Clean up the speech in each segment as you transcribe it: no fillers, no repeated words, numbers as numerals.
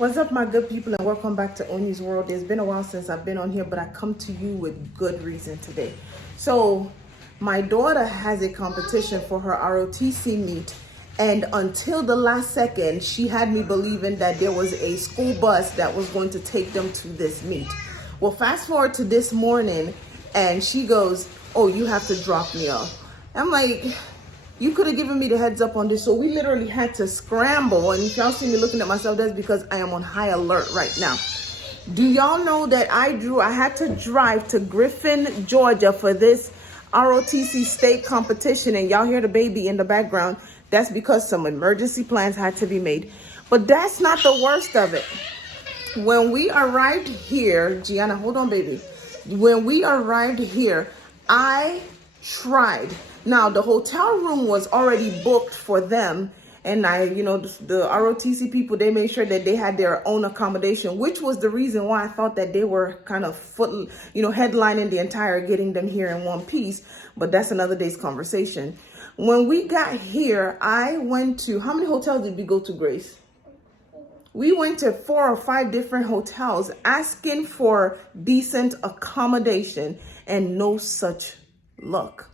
What's up, my good people, and welcome back to Oni's World. It's been a while since I've been on here, but I come to you with good reason today. So my daughter has a competition for her ROTC meet, and until the last second she had me believing that there was a school bus that was going to take them to this meet. Well, fast forward to this morning and she goes, "Oh, you have to drop me off." I'm like, you could have given me the heads up on this. So we literally had to scramble. And if y'all see me looking at myself, that's because I am on high alert right now. Do y'all know that I had to drive to Griffin, Georgia for this ROTC state competition, and y'all hear the baby in the background. That's because some emergency plans had to be made. But that's not the worst of it. When we arrived here, Gianna, hold on, baby. When we arrived here, I tried. Now, the hotel room was already booked for them. And the ROTC people, they made sure that they had their own accommodation, which was the reason why I thought that they were kind of headlining the entire getting them here in one piece. But that's another day's conversation. When we got here, I went to, how many hotels did we go to, Grace? We went to 4 or 5 different hotels asking for decent accommodation and no such luck.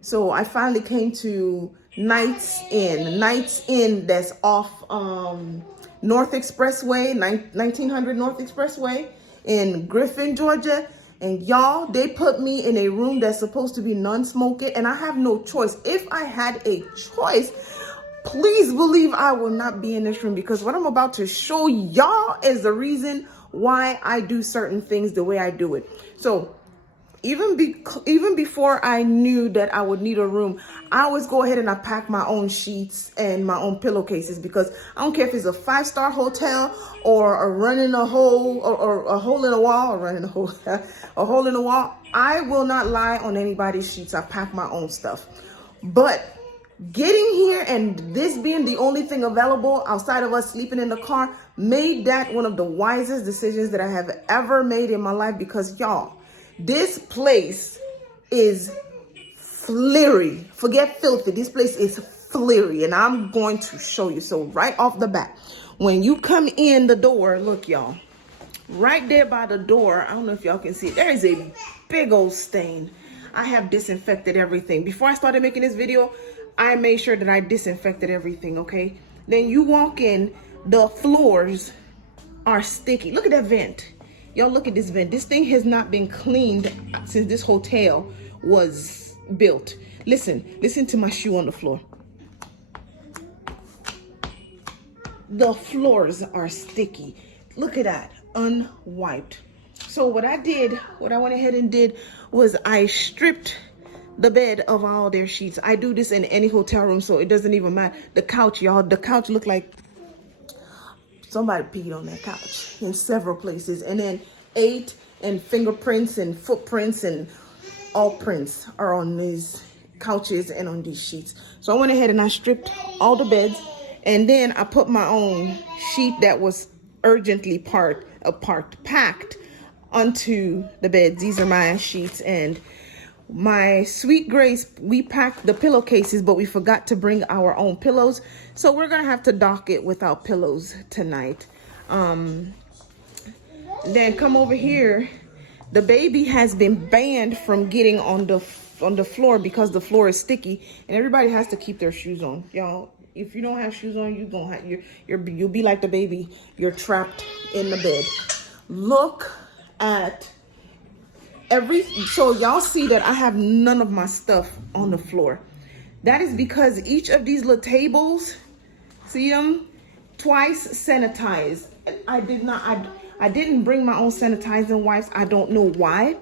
So I finally came to Nights Inn that's off North Expressway, 1900 North Expressway in Griffin, Georgia. And y'all, they put me in a room that's supposed to be non-smoking, and I have no choice. If I had a choice, please believe I will not be in this room, because what I'm about to show y'all is the reason why I do certain things the way I do it. So even before I knew that I would need a room, I always go ahead and I pack my own sheets and my own pillowcases, because I don't care if it's a 5-star hotel or a hole in the wall. I will not lie on anybody's sheets. I pack my own stuff. But getting here and this being the only thing available outside of us sleeping in the car made that one of the wisest decisions that I have ever made in my life, because y'all, this place is flirty. Forget filthy. This place is flirty, and I'm going to show you. So right off the bat, when you come in the door, look, y'all, right there by the door, I don't know if y'all can see it, there is a big old stain. I have disinfected everything. Before I started making this video, I made sure that I disinfected everything, okay? Then you walk in, the floors are sticky. Look at that vent. Y'all, look at this vent. This thing has not been cleaned since this hotel was built. Listen to my shoe on the floor. The floors are sticky. Look at that, unwiped. So what I went ahead and did was I stripped the bed of all their sheets. I do this in any hotel room, so it doesn't even matter. The couch, y'all, the couch looked like somebody peed on that couch in several places. And then ate, and fingerprints and footprints and all prints are on these couches and on these sheets. So I went ahead and I stripped all the beds, and then I put my own sheet that was urgently packed onto the beds. These are my sheets, and my sweet Grace, we packed the pillowcases, but we forgot to bring our own pillows. So we're gonna have to dock it without pillows tonight. Then come over here. The baby has been banned from getting on the floor because the floor is sticky, and everybody has to keep their shoes on. Y'all, if you don't have shoes on, you'll be like the baby. You're trapped in the bed. Look at so y'all see that I have none of my stuff on the floor. That is because each of these little tables, see them, twice sanitized. I didn't bring my own sanitizing wipes. I don't know why,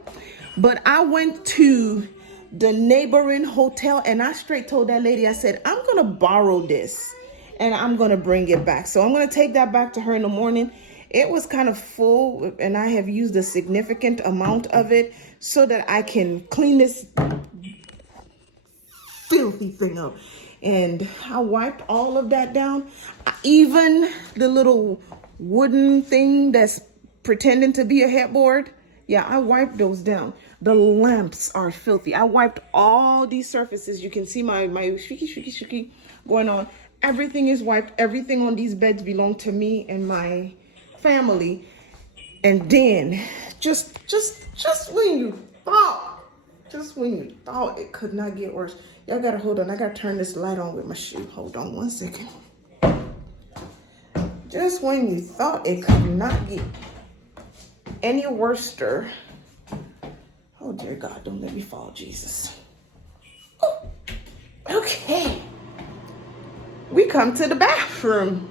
but I went to the neighboring hotel and I straight told that lady, I said, I'm gonna borrow this and I'm gonna bring it back. So I'm gonna take that back to her in the morning. It was kind of full, and I have used a significant amount of it so that I can clean this filthy thing up. And I wiped all of that down. Even the little wooden thing that's pretending to be a headboard, yeah, I wiped those down. The lamps are filthy. I wiped all these surfaces. You can see my shaky going on. Everything is wiped. Everything on these beds belong to me and my family. And then just when you thought it could not get worse. Y'all gotta hold on. I gotta turn this light on with my shoe. Hold on 1 second. Just when you thought it could not get any worser. Oh dear God, don't let me fall, Jesus. Oh, okay. We come to the bathroom.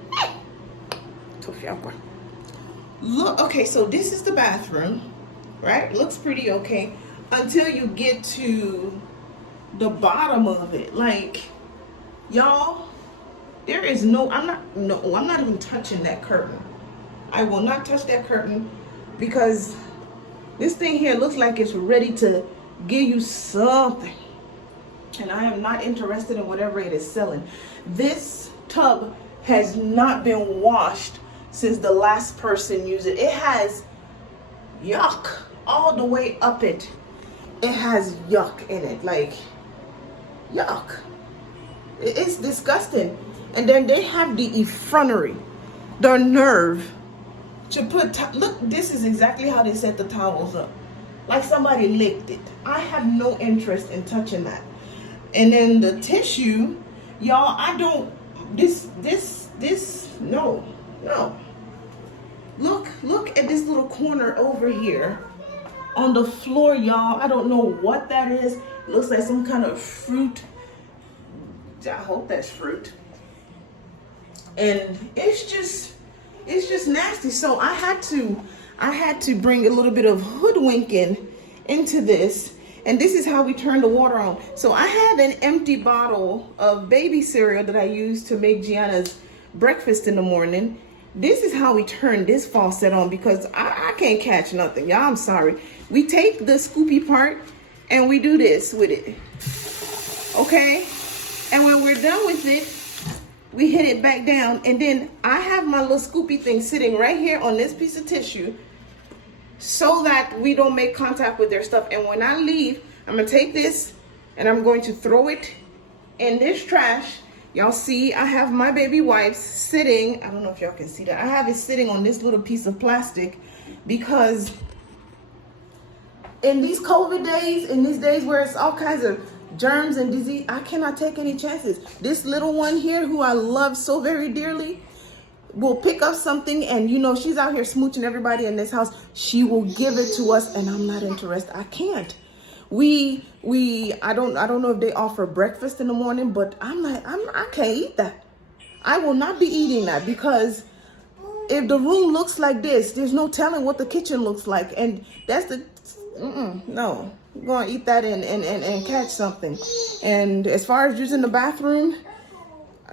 Look, okay, so this is the bathroom, right? Looks pretty okay until you get to the bottom of it. Like, y'all, there is no, I'm not even touching that curtain. I will not touch that curtain because this thing here looks like it's ready to give you something. And I am not interested in whatever it is selling. This tub has not been washed since the last person used it. It has yuck all the way up it. It has yuck in it, like yuck. It's disgusting. And then they have the effrontery, the nerve to put, look, this is exactly how they set the towels up. Like somebody licked it. I have no interest in touching that. And then the tissue, y'all, I don't, no. Look at this little corner over here on the floor, y'all. I don't know what that is. It looks like some kind of fruit. I hope that's fruit. And it's just nasty. So I had to bring a little bit of hoodwinking into this. And this is how we turn the water on. So I had an empty bottle of baby cereal that I used to make Gianna's breakfast in the morning. This is how we turn this faucet on because I can't catch nothing. Y'all, I'm sorry. We take the scoopy part and we do this with it. Okay? And when we're done with it, we hit it back down. And then I have my little scoopy thing sitting right here on this piece of tissue so that we don't make contact with their stuff. And when I leave, I'm going to take this and I'm going to throw it in this trash. Y'all see, I have my baby wipes sitting. I don't know if y'all can see that. I have it sitting on this little piece of plastic because in these COVID days, in these days where it's all kinds of germs and disease, I cannot take any chances. This little one here who I love so very dearly will pick up something and she's out here smooching everybody in this house. She will give it to us and I'm not interested. I can't. I don't know if they offer breakfast in the morning, but I can't eat that. I will not be eating that because if the room looks like this, there's no telling what the kitchen looks like. And that's no, I'm going to eat that and catch something. And as far as using the bathroom,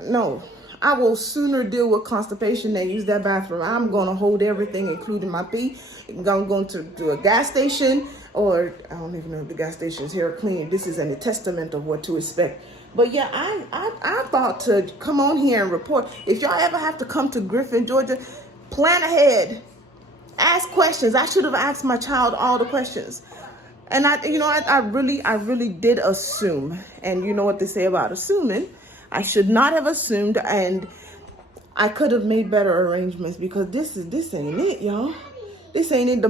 no, I will sooner deal with constipation than use that bathroom. I'm going to hold everything, including my pee. I'm going to do a gas station, or I don't even know if the gas stations here are clean. This is a testament of what to expect. But yeah, I thought to come on here and report. If y'all ever have to come to Griffin, Georgia, plan ahead. Ask questions. I should have asked my child all the questions. And I really did assume. And you know what they say about assuming. I should not have assumed, and I could have made better arrangements because this ain't it, y'all. This ain't it.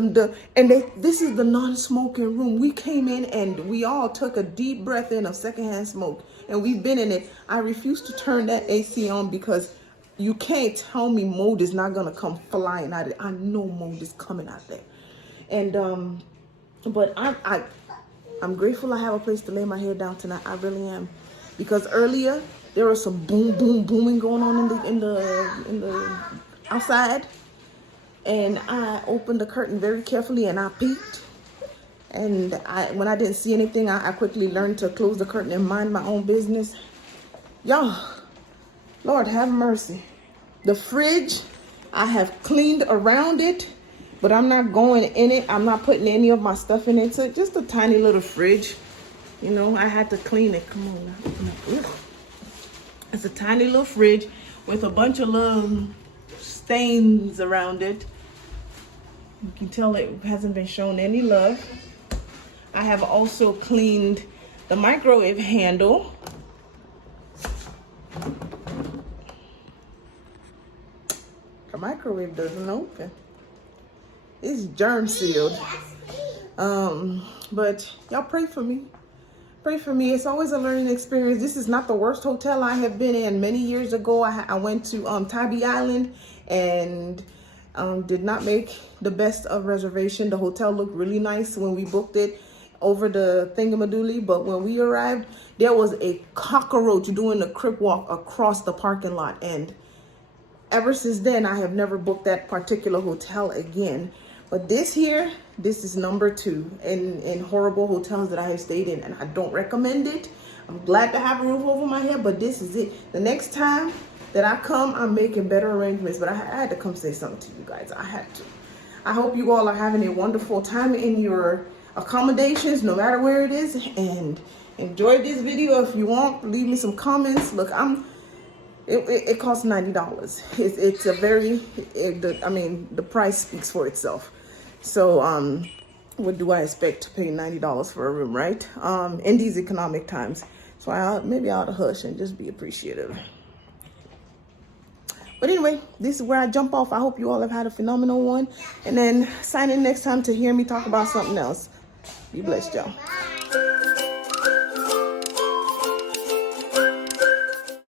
This is the non-smoking room. We came in and we all took a deep breath in of secondhand smoke, and we've been in it. I refuse to turn that AC on because you can't tell me mold is not gonna come flying out of it. I know mold is coming out there, and but I'm grateful I have a place to lay my head down tonight. I really am, because earlier there was some booming going on in the outside. And I opened the curtain very carefully and I peeked. And when I didn't see anything, I quickly learned to close the curtain and mind my own business. Y'all, Lord have mercy. The fridge, I have cleaned around it, but I'm not going in it. I'm not putting any of my stuff in it. So just a tiny little fridge. I had to clean it. Come on now. Open up. It's a tiny little fridge with a bunch of little stains around it. You can tell it hasn't been shown any love. I have also cleaned the microwave handle. The microwave doesn't open. It's germ sealed. But y'all pray for me. Pray for me. It's always a learning experience. This is not the worst hotel I have been in. Many years ago, I went to Tybee Island and did not make the best of reservation. The hotel looked really nice when we booked it over the thingamadoodly, but when we arrived, there was a cockroach doing the crip walk across the parking lot. And ever since then, I have never booked that particular hotel again. But this here, this is number 2 in horrible hotels that I have stayed in, and I don't recommend it. I'm glad to have a roof over my head, but this is it. The next time that I come, I'm making better arrangements, but I had to come say something to you guys. I had to. I hope you all are having a wonderful time in your accommodations, no matter where it is, and enjoy this video. If you want, leave me some comments. Look, it costs $90. It's a very, I mean, the price speaks for itself. So, what do I expect to pay $90 for a room, right? In these economic times. So maybe I ought to hush and just be appreciative. But anyway, this is where I jump off. I hope you all have had a phenomenal one. And then sign in next time to hear me talk about something else. Be blessed, y'all.